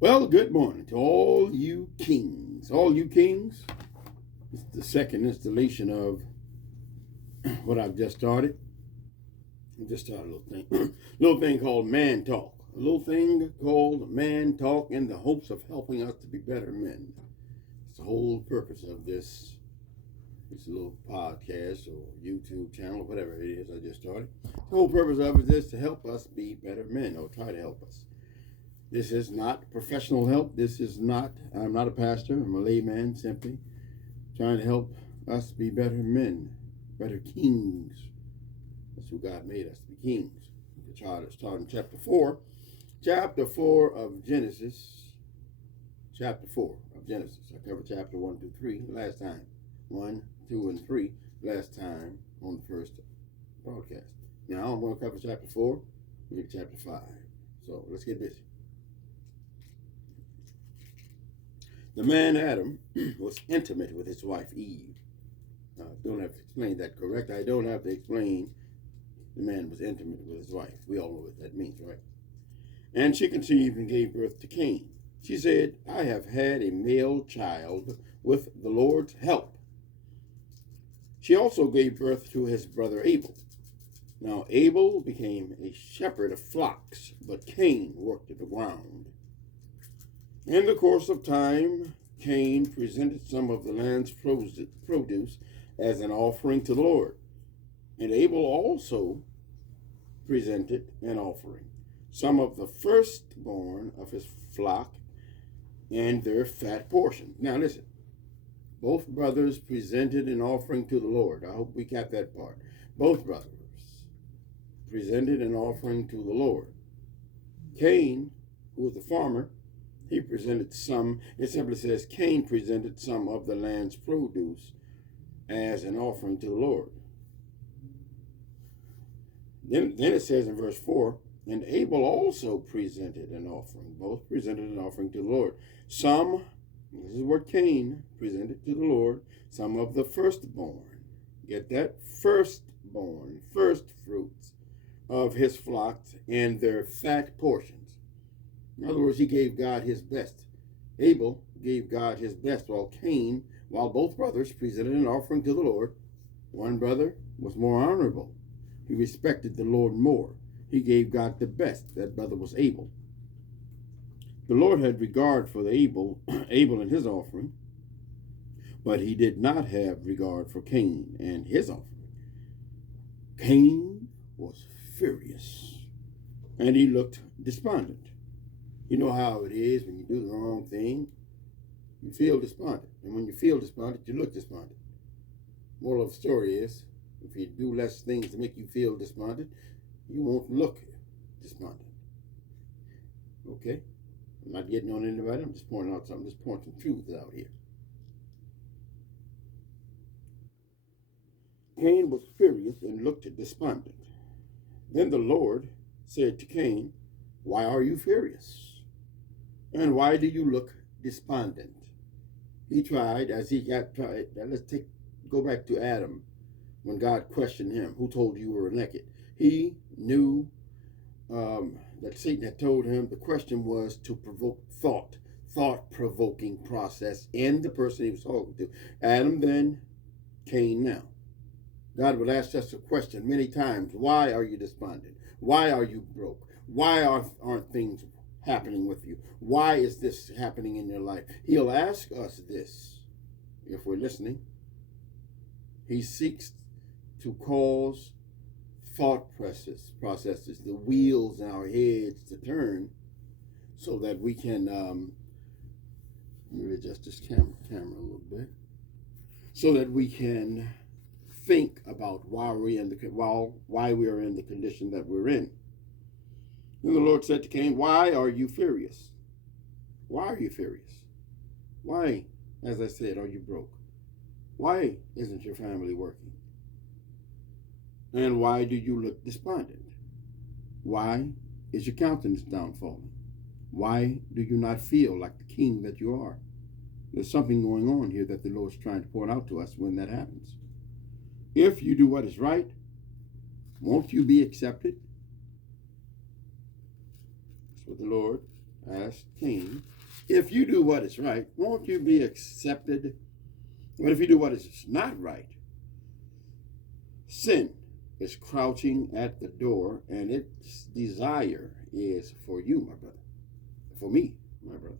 Well, good morning to all you kings. All you kings, it's the second installation of what I've just started. I just started a little thing, little thing called Man Talk. A little thing called Man Talk in the hopes of helping us to be better men. It's the whole purpose of this little podcast or YouTube channel, or whatever it is I just started. The whole purpose of it is to help us be better men, or try to help us. This is not professional help. I'm not a pastor. I'm a layman, simply trying to help us be better men, better kings. That's who God made us, to be kings. The child is taught in chapter 4. Chapter 4 of Genesis. Chapter 4 of Genesis. I covered chapter 1 through 3 last time. 1, 2, and 3 last time on the first broadcast. Now I'm going to cover chapter 4, maybe chapter 5. So let's get busy. The man Adam was intimate with his wife Eve. Now, I don't have to explain that correct. I don't have to explain the man was intimate with his wife. We all know what that means, right? And she conceived and gave birth to Cain. She said, I have had a male child with the Lord's help. She also gave birth to his brother Abel. Now Abel became a shepherd of flocks, but Cain worked at the ground. In the course of time, Cain presented some of the land's produce as an offering to the Lord. And Abel also presented an offering, some of the firstborn of his flock and their fat portion. Now listen, both brothers presented an offering to the Lord. I hope we got that part. Both brothers presented an offering to the Lord. Cain, who was the farmer, he presented some. It simply says Cain presented some of the land's produce as an offering to the Lord. Then it says in verse 4, and Abel also presented an offering. Both presented an offering to the Lord. Some, this is what Cain presented to the Lord, some of the firstborn. Get that? Firstborn, first fruits of his flocks and their fat portions. In other words, he gave God his best. Abel gave God his best, while both brothers presented an offering to the Lord. One brother was more honorable. He respected the Lord more. He gave God the best. That brother was Abel. The Lord had regard for Abel and his offering, but he did not have regard for Cain and his offering. Cain was furious, and he looked despondent. You know how it is when you do the wrong thing. You feel despondent. And when you feel despondent, you look despondent. Moral of the story is, if you do less things to make you feel despondent, you won't look despondent. Okay? I'm not getting on anybody. I'm just pointing out something. Just pointing some truths out here. Cain was furious and looked despondent. Then the Lord said to Cain, why are you furious? And why do you look despondent? He tried, let's go back to Adam, when God questioned him, who told you were naked? He knew that Satan had told him the question was to provoke thought-provoking process in the person he was talking to. Adam then, Cain now. God would ask us a question many times. Why are you despondent? Why are you broke? Why aren't things happening with you? Why is this happening in your life? He'll ask us this if we're listening. He seeks to cause thought processes, the wheels in our heads to turn so that we can, let me adjust this camera a little bit, so that we can think about why we are in the condition that we're in. And the Lord said to Cain, why are you furious? Why are you furious? Why, as I said, are you broke? Why isn't your family working? And why do you look despondent? Why is your countenance downfalling? Why do you not feel like the king that you are? There's something going on here that the Lord's trying to point out to us when that happens. If you do what is right, won't you be accepted? That's what the Lord asked Cain, if you do what is right, won't you be accepted? But if you do what is not right, sin is crouching at the door, and its desire is for you, my brother. For me, my brother.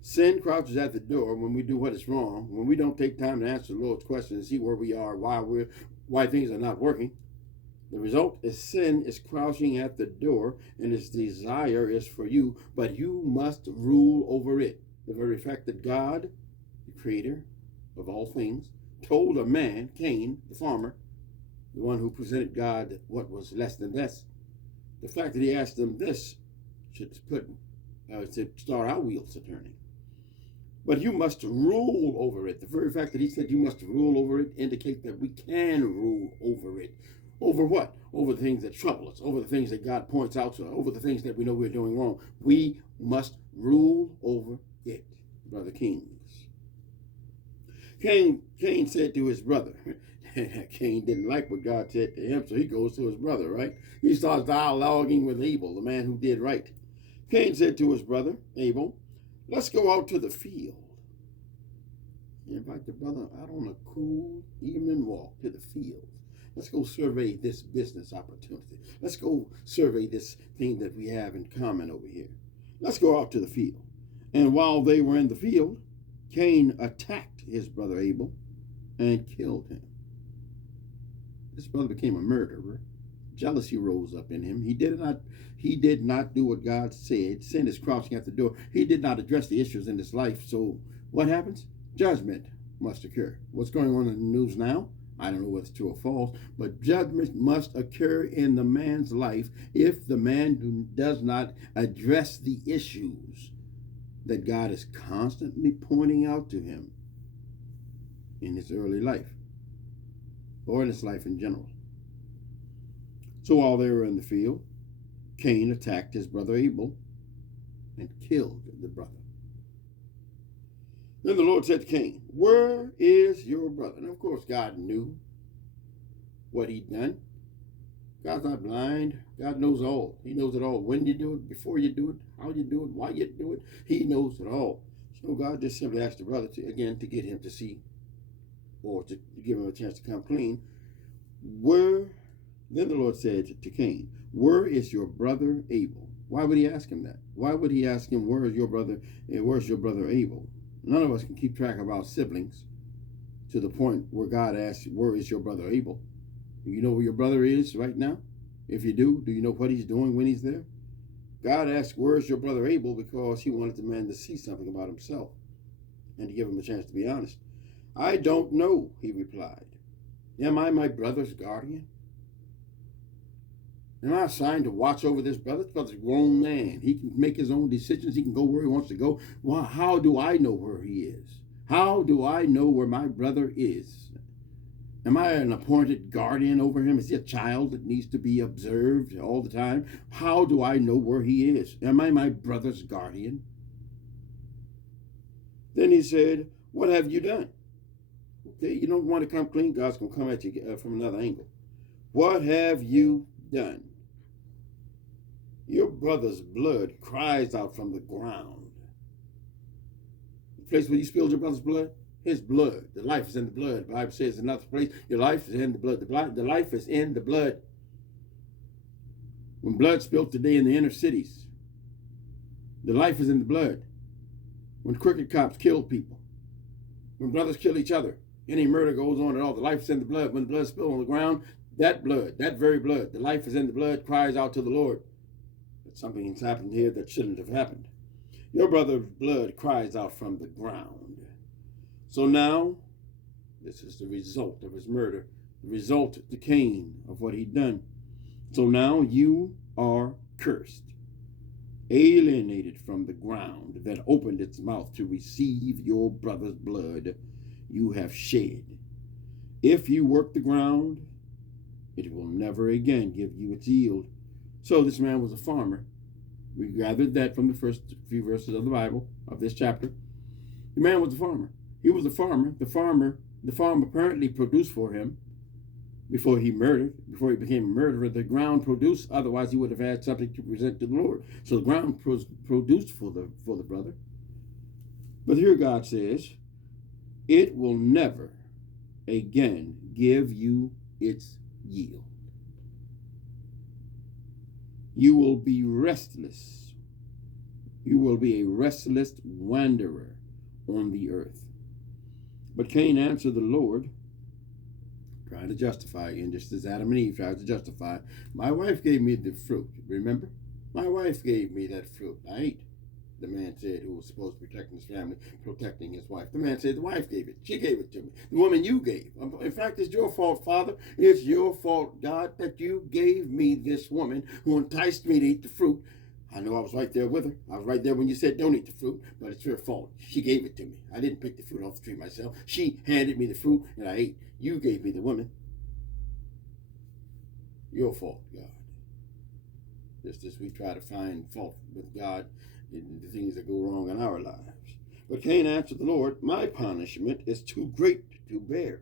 Sin crouches at the door when we do what is wrong, when we don't take time to answer the Lord's question and see where we are, why things are not working. The result is sin is crouching at the door, and its desire is for you, but you must rule over it. The very fact that God, the creator of all things, told a man, Cain, the farmer, the one who presented God what was less than less, the fact that he asked them this should start our wheels turning. But you must rule over it. The very fact that he said you must rule over it indicates that we can rule over it. Over what? Over the things that trouble us, over the things that God points out to us, over the things that we know we're doing wrong. We must rule over it, Brother Kings. Cain said to his brother, Cain didn't like what God said to him, so he goes to his brother, right? He starts dialoguing with Abel, the man who did right. Cain said to his brother, Abel, let's go out to the field. He invited the brother out on a cool evening walk to the field. Let's go survey this business opportunity. Let's go survey this thing that we have in common over here. Let's go out to the field. And while they were in the field, Cain attacked his brother Abel and killed him. This brother became a murderer. Jealousy rose up in him. He did not do what God said. Sin is crouching at the door. He did not address the issues in his life. So what happens? Judgment must occur. What's going on in the news now? I don't know whether it's true or false, but judgment must occur in the man's life if the man does not address the issues that God is constantly pointing out to him in his early life, or in his life in general. So while they were in the field, Cain attacked his brother Abel and killed the brother. Then the Lord said to Cain, where is your brother? And of course, God knew what he'd done. God's not blind. God knows all. He knows it all. When you do it, before you do it, how you do it, why you do it. He knows it all. So God just simply asked the brother to get him to see, or to give him a chance to come clean. Then the Lord said to Cain, where is your brother Abel? Why would he ask him that? Why would he ask him, where is your brother, and where's your brother Abel? None of us can keep track of our siblings to the point where God asks, where is your brother Abel? Do you know where your brother is right now? If you do you know what he's doing when he's there? God asked, where is your brother Abel? Because he wanted the man to see something about himself and to give him a chance to be honest. I don't know, he replied. Am I my brother's guardian? Am I assigned to watch over this brother? This brother's a grown man. He can make his own decisions. He can go where he wants to go. Well, how do I know where he is? How do I know where my brother is? Am I an appointed guardian over him? Is he a child that needs to be observed all the time? How do I know where he is? Am I my brother's guardian? Then he said, what have you done? Okay, you don't want to come clean? God's going to come at you from another angle. What have you done? Your brother's blood cries out from the ground. The place where you spilled your brother's blood, his blood. The life is in the blood. The Bible says in another place, your life is in the blood. The life is in the blood. When blood spilled today in the inner cities, the life is in the blood. When crooked cops kill people, when brothers kill each other, any murder goes on at all, the life is in the blood. When the blood spills on the ground, that blood, that very blood, the life is in the blood, cries out to the Lord. But something has happened here that shouldn't have happened. Your brother's blood cries out from the ground. So now, this is the result of his murder, the result to Cain of what he'd done. So now you are cursed, alienated from the ground that opened its mouth to receive your brother's blood you have shed. If you work the ground, it will never again give you its yield. So this man was a farmer. We gathered that from the first few verses of the Bible, of this chapter. The man was a farmer. He was a farmer. The farm apparently produced for him. before he became a murderer, the ground produced. Otherwise, he would have had something to present to the Lord. So the ground produced for the brother. But here God says, it will never again give you its yield. You will be restless. You will be a restless wanderer on the earth. But Cain answered the Lord, trying to justify, and just as Adam and Eve tried to justify, my wife gave me the fruit. Remember? My wife gave me that fruit. I ate. The man said, who was supposed to protect his family, protecting his wife. The man said, the wife gave it. She gave it to me. The woman you gave. In fact, it's your fault, Father. It's your fault, God, that you gave me this woman who enticed me to eat the fruit. I know I was right there with her. I was right there when you said don't eat the fruit, but it's her fault. She gave it to me. I didn't pick the fruit off the tree myself. She handed me the fruit, and I ate. You gave me the woman. Your fault, God. Just as we try to find fault with God in the things that go wrong in our lives. But Cain answered the Lord, my punishment is too great to bear.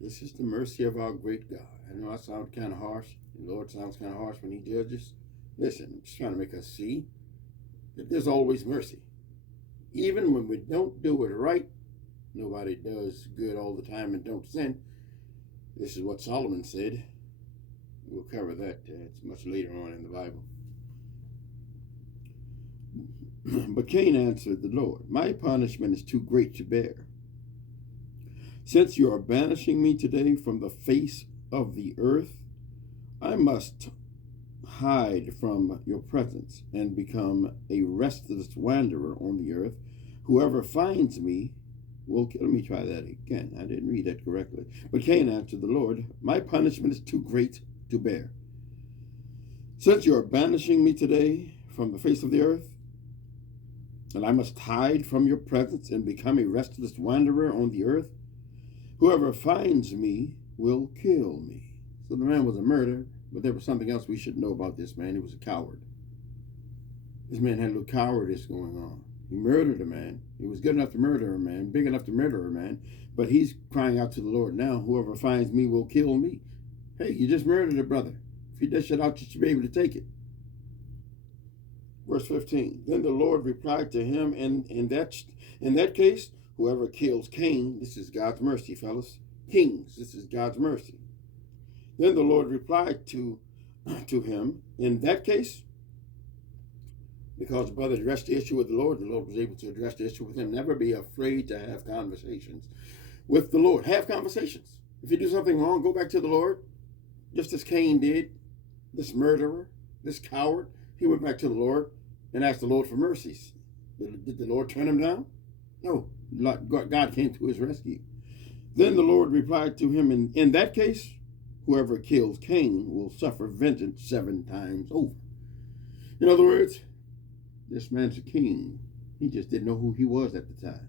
This is the mercy of our great God. I know I sound kind of harsh. The Lord sounds kind of harsh when he judges. Listen, I'm just trying to make us see that there's always mercy. Even when we don't do it right, nobody does good all the time and don't sin. This is what Solomon said. We'll cover that. It's much later on in the Bible. But Cain answered the Lord, my punishment is too great to bear. Since you are banishing me today from the face of the earth, I must hide from your presence and become a restless wanderer on the earth. Whoever finds me will kill me. Try that again. I didn't read that correctly. But Cain answered the Lord, my punishment is too great to bear. Since you are banishing me today from the face of the earth, and I must hide from your presence and become a restless wanderer on the earth, whoever finds me will kill me. So the man was a murderer, but there was something else we should know about this man. He was a coward. This man had a little cowardice going on. He murdered a man. He was good enough to murder a man, big enough to murder a man, but he's crying out to the Lord now, whoever finds me will kill me. Hey, you just murdered a brother. If you dish it out, you should be able to take it. Verse 15, then the Lord replied to him, in that case, whoever kills Cain, this is God's mercy, fellas. Kings, this is God's mercy. Then the Lord replied to him, in that case, because the brother addressed the issue with the Lord was able to address the issue with him. Never be afraid to have conversations with the Lord. Have conversations. If you do something wrong, go back to the Lord, just as Cain did, this murderer, this coward. He went back to the Lord and asked the Lord for mercies. Did the Lord turn him down? No. God came to his rescue. Then the Lord replied to him, in that case, whoever kills Cain will suffer vengeance 7 times over. In other words, this man's a king. He just didn't know who he was at the time.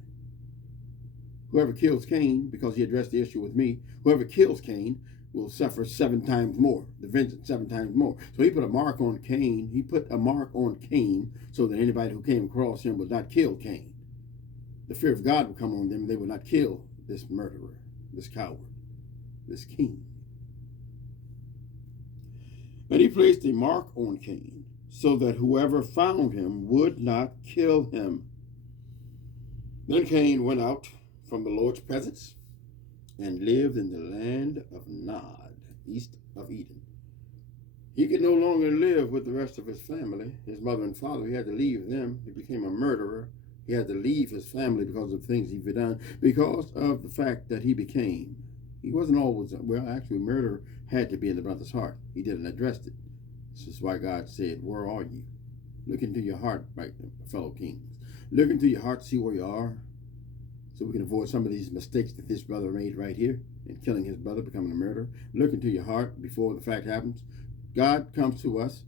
Whoever kills Cain, because he addressed the issue with me, whoever kills Cain will suffer 7 times more, the vengeance 7 times more. So he put a mark on Cain. He put a mark on Cain so that anybody who came across him would not kill Cain. The fear of God would come on them. They would not kill this murderer, this coward, this king. And he placed a mark on Cain so that whoever found him would not kill him. Then Cain went out from the Lord's presence and lived in the land of Nod, east of Eden. He could no longer live with the rest of his family, his mother and father. He had to leave them. He became a murderer. He had to leave his family because of things he'd done, because of the fact that he became. He wasn't always, well, actually, murder had to be in the brother's heart. He didn't address it. This is why God said, where are you? Look into your heart, my fellow kings. Look into your heart, see where you are, so we can avoid some of these mistakes that this brother made right here in killing his brother, becoming a murderer. Look into your heart before the fact happens. God comes to us,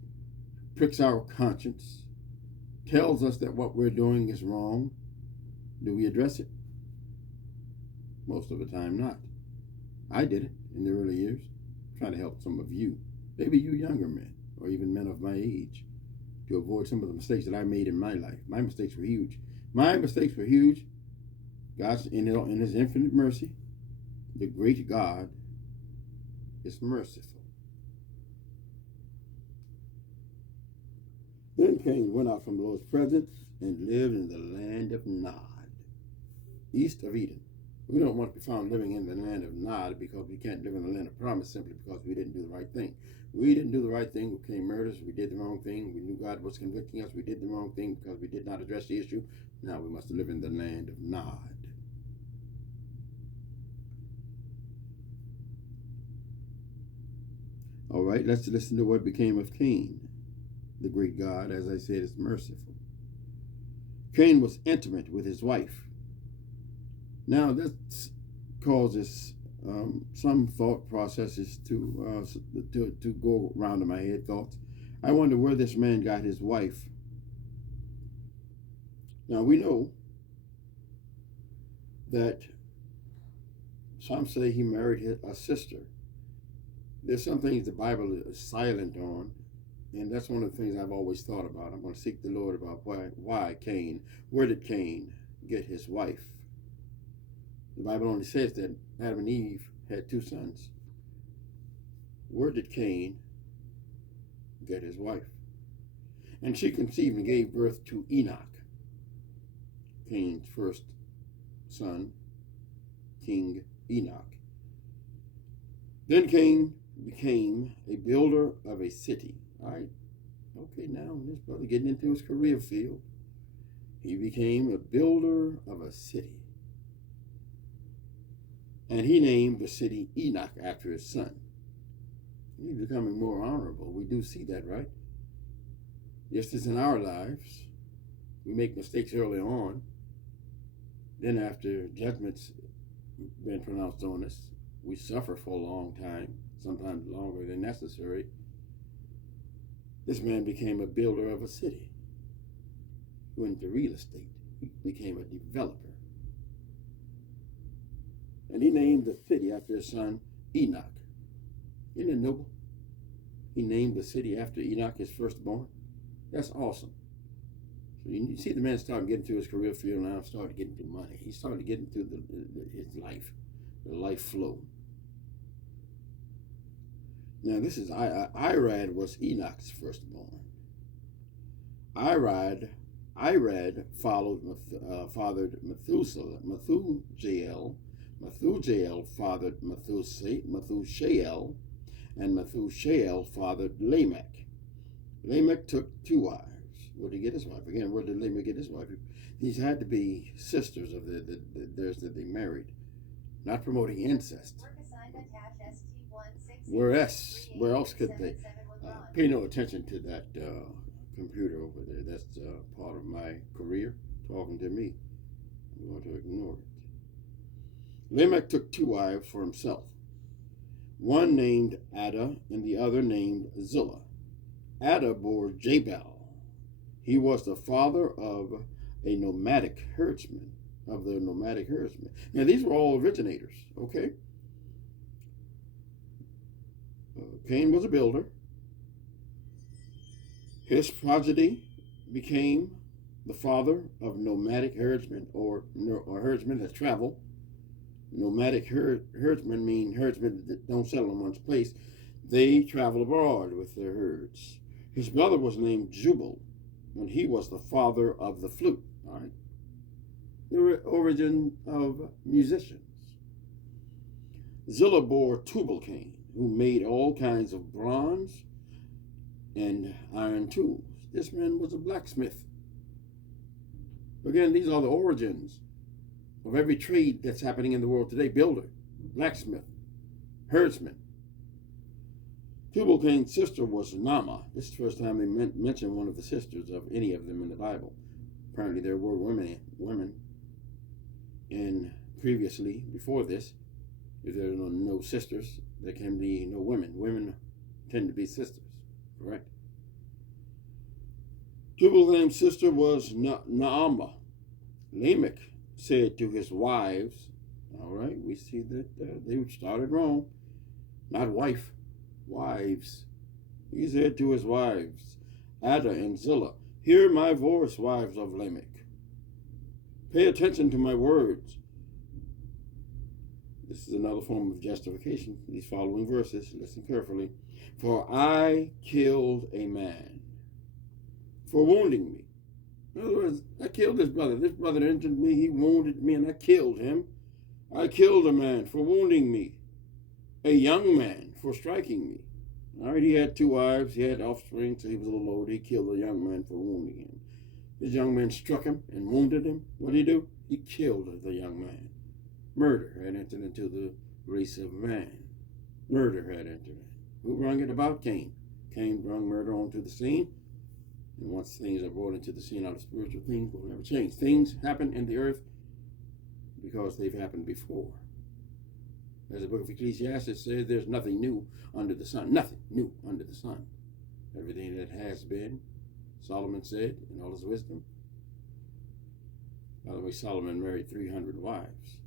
pricks our conscience, tells us that what we're doing is wrong. Do we address it? Most of the time, not. I did it in the early years, trying to help some of you, maybe you younger men, or even men of my age, to avoid some of the mistakes that I made in my life. My mistakes were huge. My mistakes were huge. God's in his infinite mercy, the great God is merciful. Then Cain went out from the Lord's presence and lived in the land of Nod, east of Eden. We don't want to be found living in the land of Nod because we can't live in the land of promise simply because we didn't do the right thing. We didn't do the right thing. We became murderers. We did the wrong thing. We knew God was convicting us. We did the wrong thing because we did not address the issue. Now we must live in the land of Nod. All right, let's listen to what became of Cain. The great God, as I said, is merciful. Cain was intimate with his wife. Now, this causes some thought processes to go around in my head, thoughts. I wonder where this man got his wife. Now, we know that some say he married a sister. There's some things the Bible is silent on, and that's one of the things I've always thought about. I'm going to seek the Lord about why Cain, where did Cain get his wife? The Bible only says that Adam and Eve had 2 sons. Where did Cain get his wife? And she conceived and gave birth to Enoch, Cain's first son, King Enoch. Then Cain became a builder of a city. All right. Okay, now this brother getting into his career field. He became a builder of a city. And he named the city Enoch after his son. He's becoming more honorable. We do see that, right? Just as in our lives, we make mistakes early on. Then after judgment's been pronounced on us, we suffer for a long time, sometimes longer than necessary. This man became a builder of a city. He went into real estate. He became a developer. And he named the city after his son Enoch. Isn't it noble? He named the city after Enoch, his firstborn. That's awesome. So you see the man started getting to his career field now, started getting to money. He started getting to his life, the life flow. Now this is, Irad was Enoch's firstborn. Irad fathered Methuselah. Methujael fathered Methushael, and Methushael fathered Lamech. Lamech took 2 wives. Where did he get his wife? Again, where did Lamech get his wife? These had to be sisters of theirs that they married. Not promoting incest. Where else could they? Pay no attention to that computer over there. That's part of my career, talking to me. I'm going to ignore it. Lamech took 2 wives for himself. One named Ada and the other named Zillah. Ada bore Jabal. He was the father of a nomadic herdsman, of the nomadic herdsmen. Now, these were all originators, okay? Cain was a builder. His progeny became the father of nomadic herdsmen or herdsmen that travel. Nomadic herdsmen mean herdsmen that don't settle in one place. They travel abroad with their herds. His brother was named Jubal, and he was the father of the flute. All right, the origin of musicians. Zillah bore Tubal-Cain, who made all kinds of bronze and iron tools. This man was a blacksmith. Again, these are the origins of every trade that's happening in the world today. Builder, blacksmith, herdsman. Tubal-Cain's sister was Naamah. This is the first time they mention one of the sisters of any of them in the Bible. Apparently there were women, and previously, before this, if there are no sisters, there can be no women. Women tend to be sisters, correct? Tubal-Cain's sister was Naamah. Lamech said to his wives, all right, we see that they started wrong, not wife, wives. He said to his wives, Ada and Zillah, hear my voice, wives of Lamech. Pay attention to my words. This is another form of justification. These following verses, listen carefully. For I killed a man for wounding me. In other words, I killed this brother. This brother injured me. He wounded me, and I killed him. I killed a man for wounding me, a young man for striking me. All right, he had 2 wives. He had offspring, so he was a little old. He killed a young man for wounding him. This young man struck him and wounded him. What did he do? He killed the young man. Murder had entered into the race of man. Murder had entered in. Who brought it about? Cain. Cain brought murder onto the scene. And once things are brought into the scene out of spiritual things, will never change. Things happen in the earth because they've happened before. As the book of Ecclesiastes says, there's nothing new under the sun. Nothing new under the sun. Everything that has been, Solomon said in all his wisdom. By the way, Solomon married 300 wives.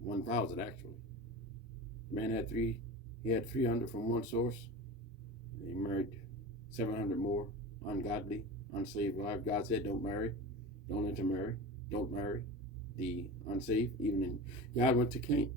1,000 actually. The man had 300 from one source. He married 700 more ungodly, unsaved wives. God said, don't marry, don't intermarry, don't marry the unsaved. Even in God went to Cain.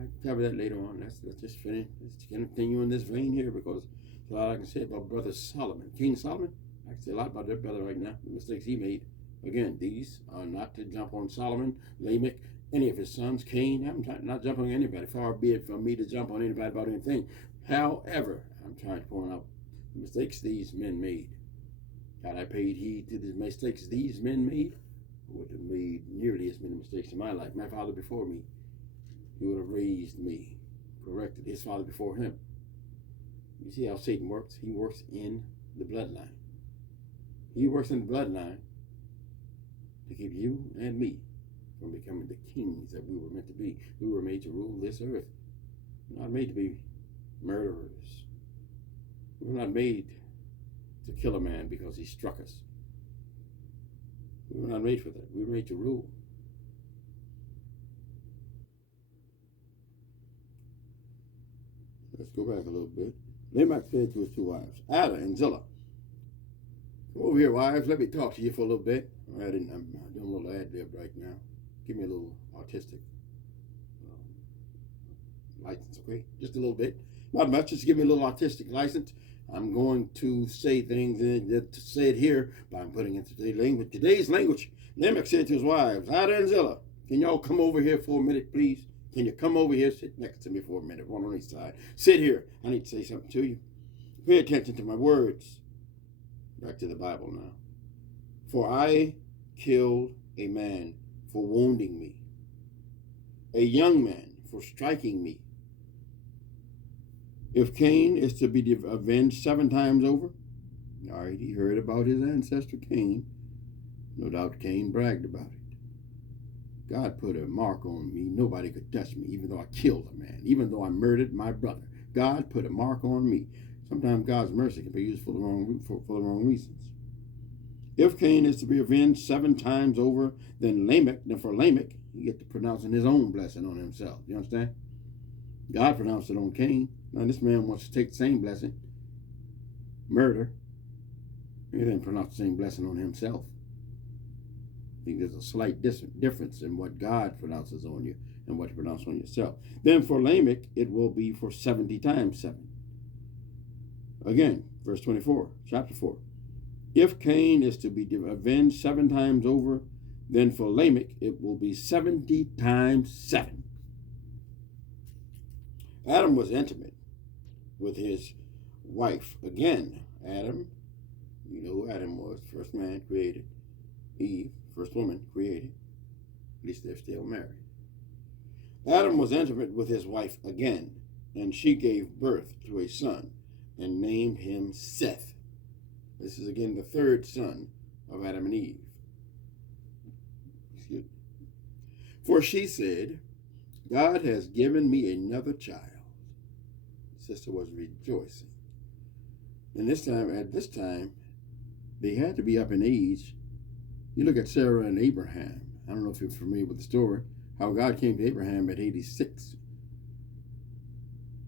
I cover that later on. Let's just finish. Let's continue in this vein here because there's a lot I can say about Brother Solomon. King Solomon, I can say a lot about that brother right now, the mistakes he made. Again, these are not to jump on Solomon, Lamech, any of his sons, Cain. I'm not jumping on anybody. Far be it from me to jump on anybody about anything. However, I'm trying to point out the mistakes these men made. Had I paid heed to the mistakes these men made, I would have made nearly as many mistakes in my life. My father before me, he would have raised me, corrected his father before him. You see how Satan works? He works in the bloodline. He works in the bloodline to keep you and me from becoming the kings that we were meant to be. We were made to rule this earth. We're not made to be murderers. We're not made to kill a man because he struck us. We were not made for that. We were made to rule. Let's go back a little bit. Lamech said to his 2 wives, Ada and Zillah, come over here, wives. Let me talk to you for a little bit. I'm doing a little ad lib right now. Give me a little artistic license, okay? Just a little bit. Not much. Just give me a little artistic license. I'm going to say things to say it here, but I'm putting it into today's language. Lamech said to his wives, Ada and Zillah, can y'all come over here for a minute, please? Can you come over here, sit next to me for a minute, one on each side. Sit here. I need to say something to you. Pay attention to my words. Back to the Bible now. For I killed a man for wounding me, a young man for striking me. If Cain is to be avenged 7 times over, all right, he heard about his ancestor Cain. No doubt Cain bragged about it. God put a mark on me. Nobody could touch me, even though I killed a man, even though I murdered my brother. God put a mark on me. Sometimes God's mercy can be used for the wrong reasons. If Cain is to be avenged 7 times over, then for Lamech, he gets to pronouncing his own blessing on himself. You understand? God pronounced it on Cain. Now this man wants to take the same blessing, murder. He didn't pronounce the same blessing on himself. I think there's a slight difference in what God pronounces on you and what you pronounce on yourself. Then for Lamech, it will be for 70 times 7. Again, verse 24, chapter 4. If Cain is to be avenged 7 times over, then for Lamech, it will be 70 times 7. Adam was intimate with his wife. Again, Adam, you know who Adam was, first man created. Eve, first woman created. At least they're still married. Adam was intimate with his wife again, and she gave birth to a son and named him Seth. This is again the 3rd son of Adam and Eve. Excuse me. For she said, God has given me another child. The sister was rejoicing. And at this time, they had to be up in age. You look at Sarah and Abraham. I don't know if you're familiar with the story, how God came to Abraham at 86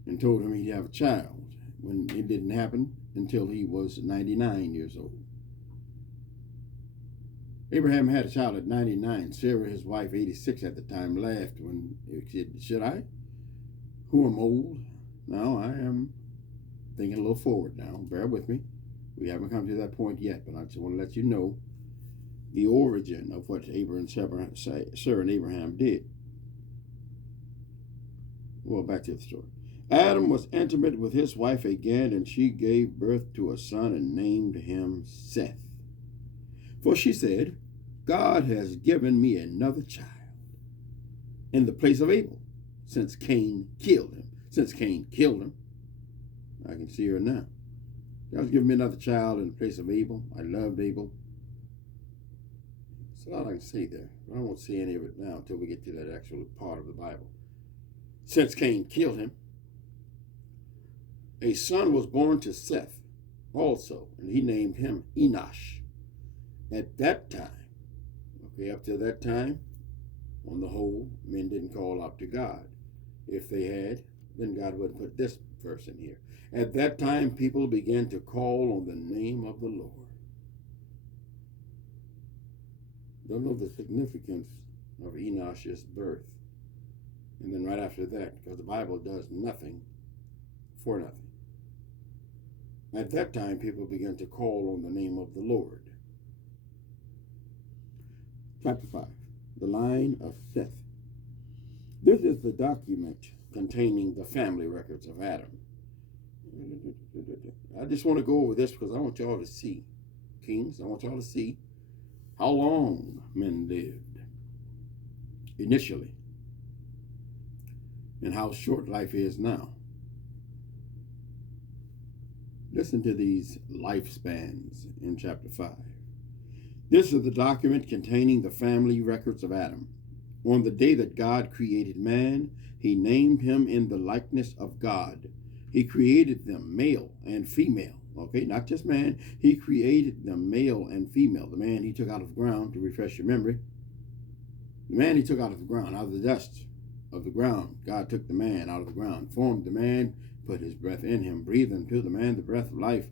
and told him he'd have a child, when it didn't happen until he was 99 years old. Abraham had a child at 99. Sarah, his wife, 86 at the time, laughed when he said, should I? who am old. Now I am thinking a little forward now. Bear with me. We haven't come to that point yet, but I just want to let you know the origin of what Sarah and Abraham did. Well, back to the story. Adam was intimate with his wife again, and she gave birth to a son and named him Seth. For she said, God has given me another child in the place of Abel, since Cain killed him. I can see her now. God's given me another child in the place of Abel. I loved Abel. There's a lot I can say there, but I won't say any of it now until we get to that actual part of the Bible. Since Cain killed him, a son was born to Seth also, and he named him Enosh. At that time, up to that time, on the whole, men didn't call out to God. If they had, then God would put this verse in here. At that time, people began to call on the name of the Lord. Don't know the significance of Enosh's birth. And then right after that, because the Bible does nothing for nothing. At that time, people began to call on the name of the Lord. Chapter 5, the line of Seth. This is the document containing the family records of Adam. I just want to go over this because I want y'all to see, kings, I want y'all to see how long men lived initially and how short life is now. Listen to these lifespans in chapter 5. This is the document containing the family records of Adam. On the day that God created man, he named him in the likeness of God. He created them male and female. Okay, not just man. He created them male and female. The man he took out of the ground, to refresh your memory. The man he took out of the ground, out of the dust of the ground. God took the man out of the ground, formed the man, put his breath in him, breathed into the man the breath of life.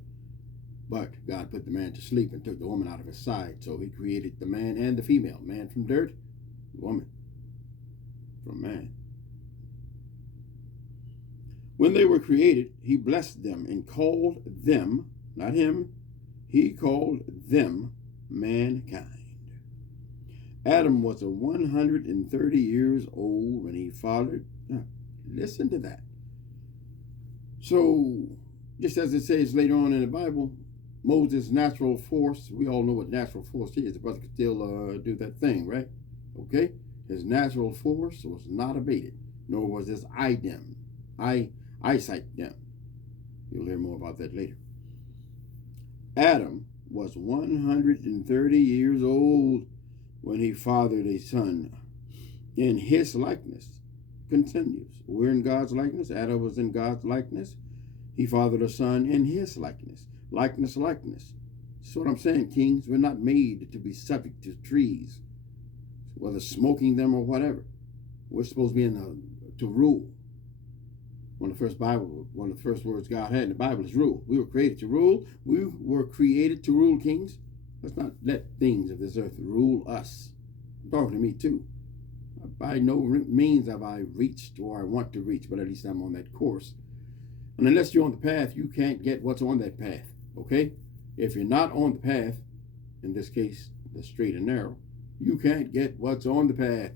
But God put the man to sleep and took the woman out of his side. So he created the man and the female. Man from dirt, woman from man. When they were created, he blessed them and called them, not him, he called them mankind. Adam was 130 years old when he fathered. Listen to that. So, just as it says later on in the Bible, Moses' natural force, we all know what natural force is. The brother could still do that thing, right? Okay? His natural force was not abated, nor was his eyesight dim. You'll hear more about that later. Adam was 130 years old when he fathered a son in his likeness. Continues. We're in God's likeness. Adam was in God's likeness. He fathered a son in his likeness. Likeness. That's what I'm saying, kings. We're not made to be subject to trees, whether smoking them or whatever. We're supposed to be to rule. One of the first words God had in the Bible is rule. We were created to rule. We were created to rule, kings. Let's not let things of this earth rule us. Talking to me too. By no means have I reached or I want to reach, but at least I'm on that course. And unless you're on the path, you can't get what's on that path, okay? If you're not on the path, in this case, the straight and narrow, you can't get what's on the path,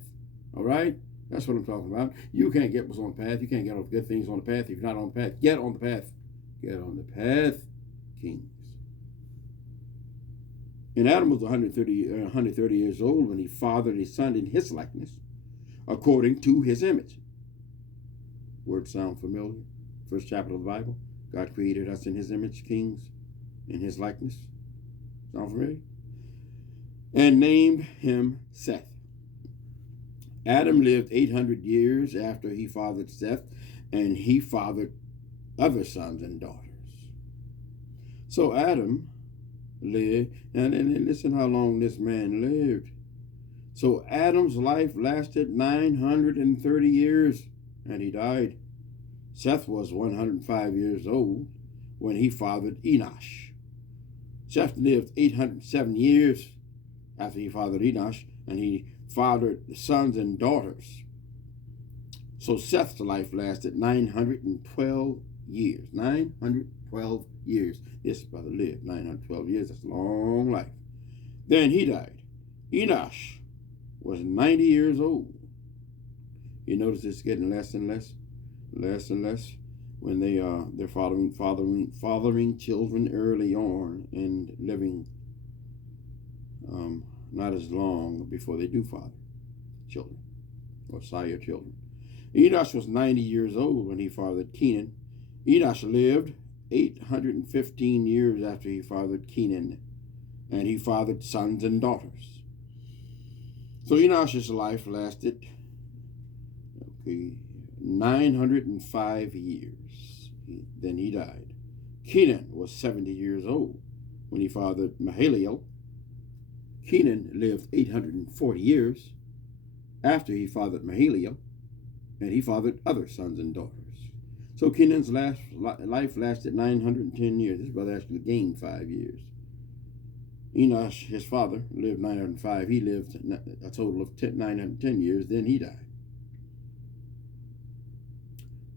all right? That's what I'm talking about. You can't get what's on the path. You can't get all the good things on the path. If you're not on the path, get on the path. Get on the path, kings. And Adam was 130 years old when he fathered a son in his likeness, according to his image. Words sound familiar? First chapter of the Bible. God created us in his image, kings, in his likeness. Sound familiar? And named him Seth. Adam lived 800 years after he fathered Seth, and he fathered other sons and daughters. So Adam lived, and listen how long this man lived. So Adam's life lasted 930 years, and he died. Seth was 105 years old when he fathered Enosh. Seth lived 807 years after he fathered Enosh, and he fathered sons and daughters. So Seth's life lasted 912 years. 912 years. This brother lived 912 years. That's a long life. Then he died. Enosh was 90 years old. You notice it's getting less and less when they're fathering children early on and living not as long before they do father children or sire children. Enosh was 90 years old when he fathered Kenan. Enosh lived 815 years after he fathered Kenan, and he fathered sons and daughters. So Enosh's life lasted 905 years. Then he died. Kenan was 70 years old when he fathered Mahalalel. Kenan lived 840 years after he fathered Mahalalel, and he fathered other sons and daughters. So Kenan's life lasted 910 years. This brother actually gained 5 years. Enosh, his father, lived 905. He lived a total of 910 years. Then he died.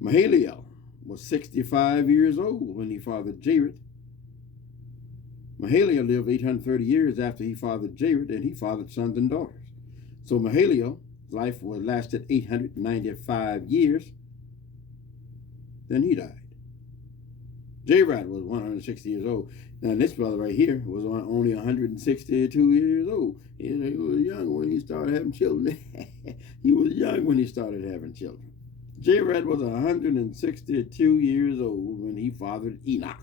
Mahalalel was 65 years old when he fathered Jared. Mahalalel lived 830 years after he fathered Jared, and he fathered sons and daughters. So Mahalalel's life lasted 895 years. Then he died. Jared was 160 years old. Now this brother right here was only 162 years old. He was young when he started having children. He was young when he started having children. Jared was 162 years old when he fathered Enoch.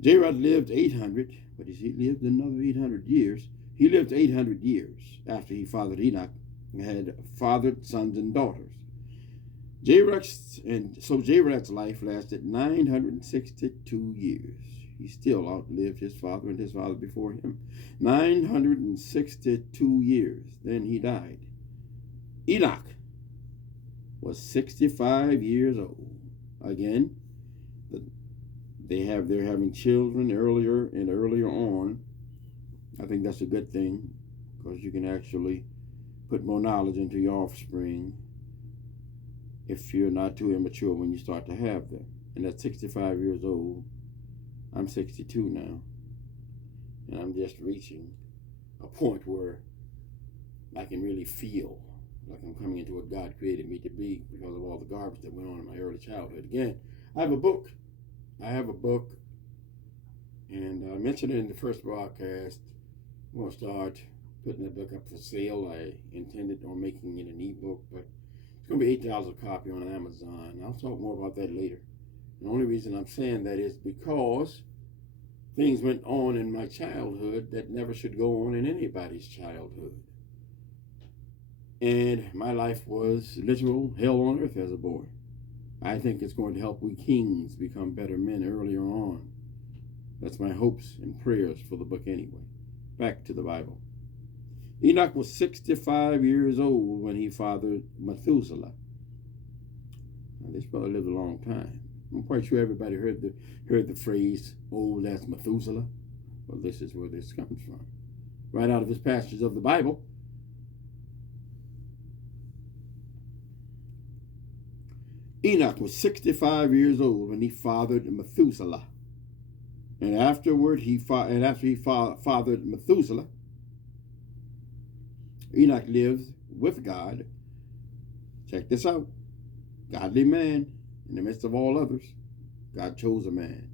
Jared lived 800, but he lived another 800 years. He lived 800 years after he fathered Enoch and had fathered sons and daughters. Jared's life lasted 962 years. He still outlived his father and his father before him. 962 years. Then he died. Enoch was 65 years old. Again, they're having children earlier and earlier on. I think that's a good thing because you can actually put more knowledge into your offspring if you're not too immature when you start to have them. And at 65 years old, I'm 62 now, and I'm just reaching a point where I can really feel like I'm coming into what God created me to be because of all the garbage that went on in my early childhood. Again, I have a book, and I mentioned it in the first broadcast. I'm going to start putting the book up for sale. I intended on making it an ebook, but it's going to be $8 a copy on Amazon. I'll talk more about that later. The only reason I'm saying that is because things went on in my childhood that never should go on in anybody's childhood. And my life was literal hell on earth as a boy. I think it's going to help we kings become better men earlier on. That's my hopes and prayers for the book anyway. Back to the Bible. Enoch was 65 years old when he fathered Methuselah. Now, this brother lived a long time. I'm quite sure everybody heard the phrase, "Oh, that's Methuselah." Well, this is where this comes from. Right out of this passage of the Bible. Enoch was 65 years old when he fathered Methuselah. And after he fathered Methuselah, Enoch lived with God. Check this out. Godly man in the midst of all others. God chose a man.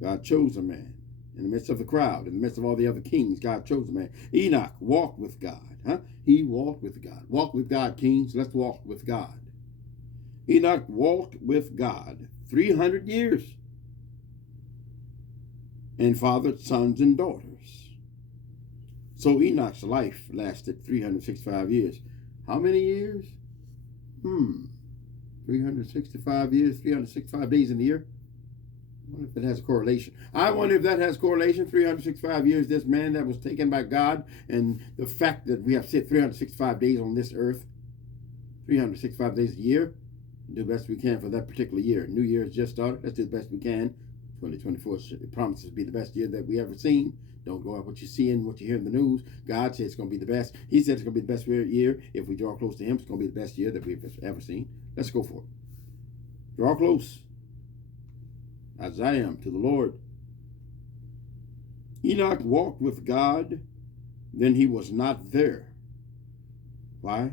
God chose a man. In the midst of the crowd, in the midst of all the other kings, God chose a man. Enoch walked with God. He walked with God. Walk with God, kings. Let's walk with God. Enoch walked with God 300 years and fathered sons and daughters. So Enoch's life lasted 365 years. How many years? 365 years, 365 days in the year. I wonder if that has a correlation. 365 years, this man that was taken by God, and the fact that we have 365 days on this earth, 365 days a year, do the best we can for that particular year. New Year's just started. Let's do the best we can. 2024 promises to be the best year that we ever seen. Don't go out what you see and what you hear in the news. God said it's going to be the best. He said it's going to be the best year. If we draw close to him, it's going to be the best year that we've ever seen. Let's go for it. Draw close, as I am, to the Lord. Enoch walked with God, then he was not there. Why?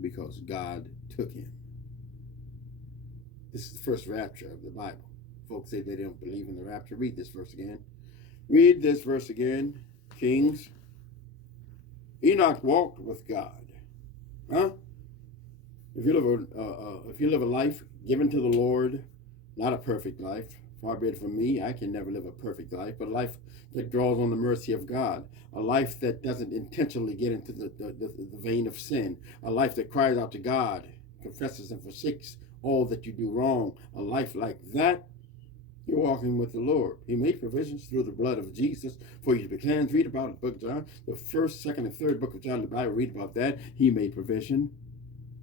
Because God took him. This is the first rapture of the Bible. Folks say they don't believe in the rapture. Read this verse again. Read this verse again, Kings. Enoch walked with God. Huh? If you live a life given to the Lord, not a perfect life, far be it from me, I can never live a perfect life, but a life that draws on the mercy of God, a life that doesn't intentionally get into the vein of sin, a life that cries out to God, confesses and forsakes all that you do wrong, a life like that, you're walking with the Lord. He made provisions through the blood of Jesus for you to be cleansed. Read about the book of John, the first, second, and third book of John in the Bible. Read about that. He made provision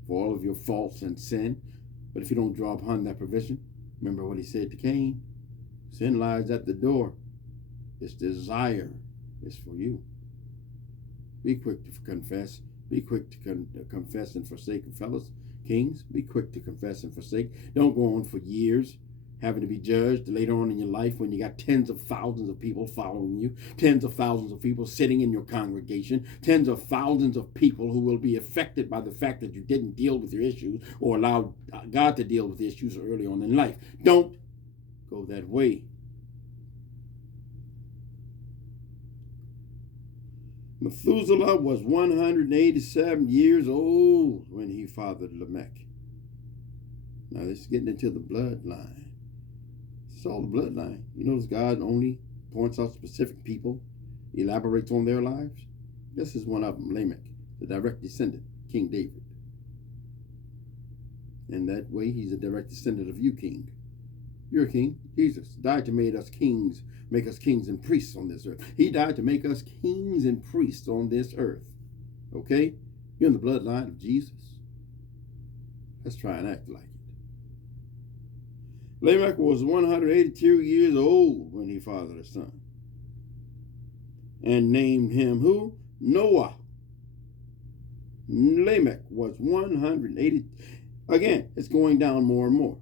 for all of your faults and sin. But if you don't draw upon that provision, remember what he said to Cain. Sin lies at the door. Its desire is for you. Be quick to confess. Be quick to confess and forsake, fellas. Kings, be quick to confess and forsake. Don't go on for years having to be judged later on in your life when you got tens of thousands of people following you, tens of thousands of people sitting in your congregation, tens of thousands of people who will be affected by the fact that you didn't deal with your issues or allow God to deal with the issues early on in life. Don't go that way. Methuselah was 187 years old when he fathered Lamech. Now this is getting into the bloodline. It's all the bloodline. You notice God only points out specific people, elaborates on their lives. This is one of them, Lamech, the direct descendant, King David. And that way, he's a direct descendant of you, King. You're a king. Jesus died to make us kings and priests on this earth. He died to make us kings and priests on this earth. Okay? You're in the bloodline of Jesus. Let's try and act like it. Lamech was 182 years old when he fathered a son. And named him who? Noah. Lamech was 180. Again, it's going down more and more.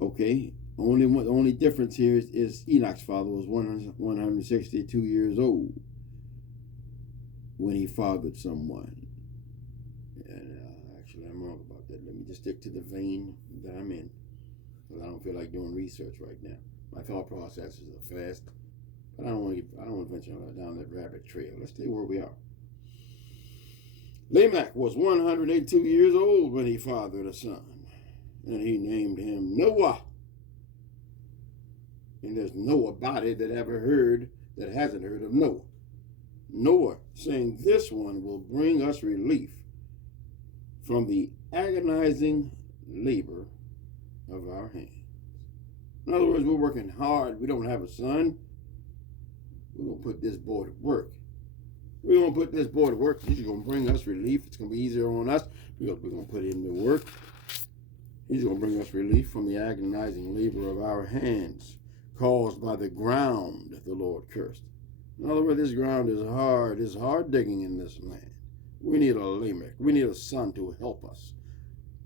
Okay, only difference here is Enoch's father was 162 years old when he fathered someone. And actually, I'm wrong about that. Let me just stick to the vein that I'm in, because I don't feel like doing research right now. My thought processes are fast, but I don't want to venture down that rabbit trail. Let's stay where we are. Lamech was 182 years old when he fathered a son, and he named him Noah. And there's nobody that hasn't heard of Noah. Noah saying this one will bring us relief from the agonizing labor of our hands. In other words, we're working hard. We don't have a son. We're going to put this boy to work. We're going to put this boy to work. He's going to bring us relief. It's going to be easier on us because we're going to put him to work. He's going to bring us relief from the agonizing labor of our hands caused by the ground the Lord cursed. In other words, this ground is hard. It's hard digging in this land. We need a Lamech. We need a son to help us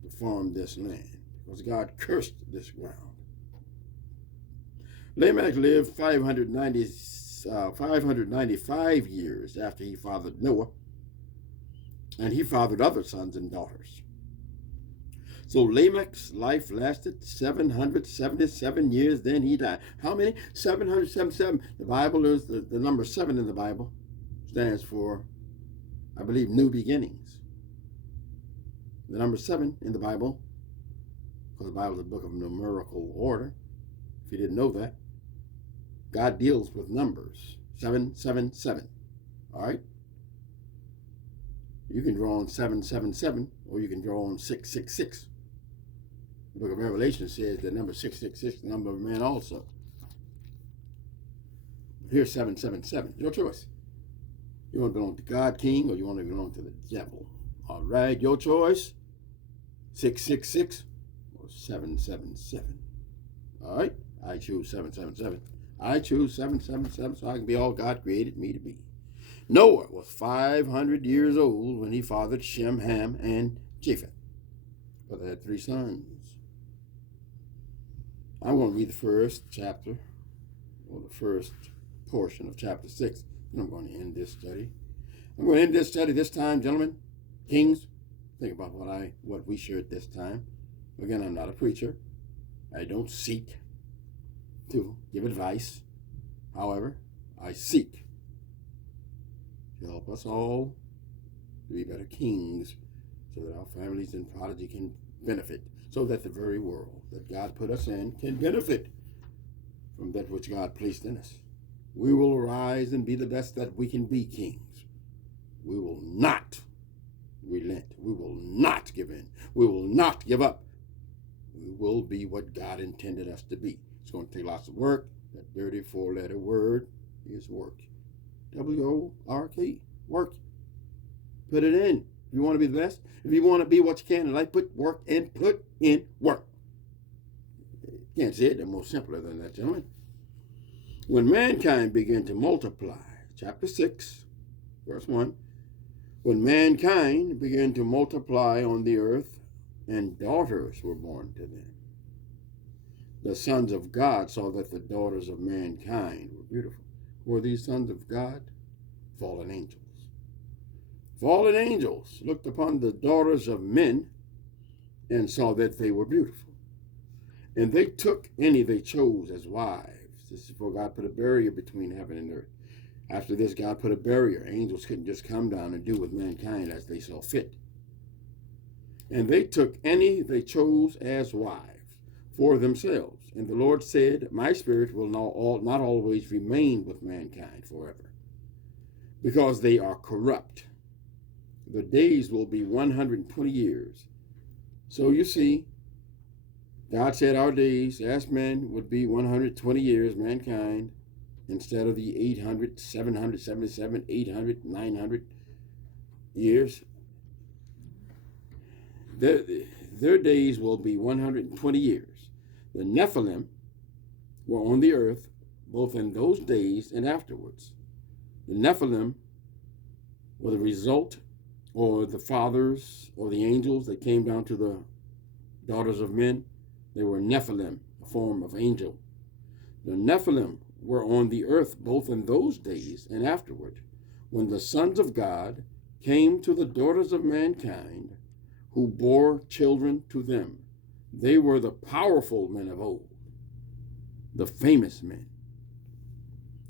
to farm this land because God cursed this ground. Lamech lived 595 years after he fathered Noah, and he fathered other sons and daughters. So Lamech's life lasted 777 years, then he died. How many? 777. The Bible is, the number 7 in the Bible stands for, I believe, new beginnings. The number 7 in the Bible, because the Bible is a book of numerical order, if you didn't know that, God deals with numbers. 777. All right? You can draw on 777, or you can draw on 666. The book of Revelation says that number 666 is the number of man also. Here's 777. Your choice. You want to belong to God, King, or you want to belong to the devil? All right, your choice. 666 or 777. All right, I choose 777. I choose 777 so I can be all God created me to be. Noah was 500 years old when he fathered Shem, Ham, and Japheth. But they had 3 sons. I'm going to read the first chapter, or the first portion of chapter 6, and I'm going to end this study. I'm going to end this study this time, gentlemen, kings. Think about what we shared this time. Again, I'm not a preacher. I don't seek to give advice. However, I seek to help us all to be better kings so that our families and prodigy can benefit, so that the very world that God put us in can benefit from that which God placed in us. We will arise and be the best that we can be, kings. We will not relent. We will not give in. We will not give up. We will be what God intended us to be. It's going to take lots of work. That dirty 4-letter word is work. W-O-R-K, work. Put it in. If you want to be the best, if you want to be what you can in life, put work in, put in work. Can't say it any more simpler than that, gentlemen. When mankind began to multiply, chapter 6, verse 1, when mankind began to multiply on the earth, and daughters were born to them, the sons of God saw that the daughters of mankind were beautiful. Were these sons of God? Fallen angels. Fallen angels looked upon the daughters of men and saw that they were beautiful. And they took any they chose as wives. This is before God put a barrier between heaven and earth. After this, God put a barrier. Angels couldn't just come down and do with mankind as they saw fit. And they took any they chose as wives for themselves. And the Lord said, my spirit will not always remain with mankind forever, because they are corrupt. The days will be 120 years. So you see, God said our days as men would be 120 years, mankind, instead of the 800, 777, 800, 900 years. Their days will be 120 years. The Nephilim were on the earth both in those days and afterwards. The Nephilim were the result, or the fathers, or the angels that came down to the daughters of men. They were Nephilim, a form of angel. The Nephilim were on the earth both in those days and afterward, when the sons of God came to the daughters of mankind, who bore children to them. They were the powerful men of old, the famous men.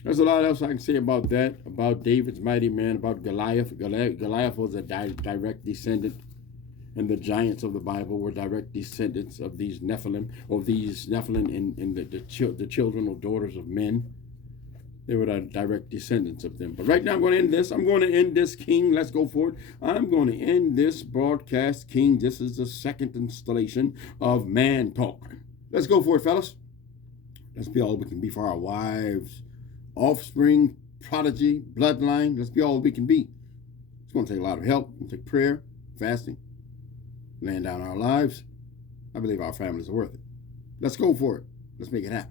There's a lot else I can say about that, about David's mighty man, about Goliath. Goliath was a direct descendant, and the giants of the Bible were direct descendants of these Nephilim, or these Nephilim in the children or daughters of men. They were the direct descendants of them. But right now I'm going to end this. I'm going to end this, King. Let's go for it. I'm going to end this broadcast, King. This is the second installation of Man Talk. Let's go for it, fellas. Let's be all we can be for our wives, offspring, prodigy, bloodline. Let's be all we can be. It's going to take a lot of help. It's going to take prayer, fasting, laying down our lives. I believe our families are worth it. Let's go for it. Let's make it happen.